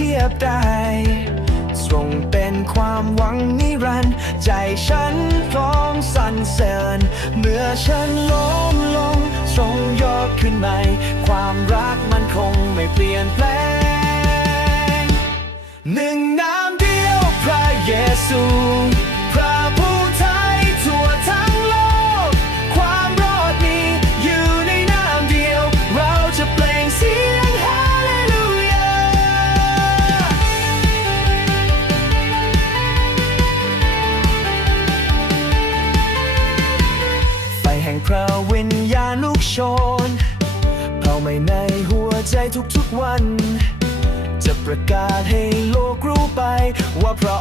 ทียบได้ทรงเป็นความหวังนิรันดร์ใจฉันพร้อมสั่นเสริญเมื่อฉันล้มลงทรงยกขึ้นใหม่ ความรักมันคงไม่เปลี่ยนแปลง หนึ่งน้ำเดียวพระเยซู ชนเผาไหม้ในหัวใจทุกๆวัน จะประกาศให้โลกรู้ไปว่าพระ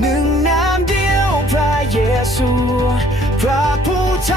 หนึ่งน้ำเดียวพระเยซู พระผู้ไท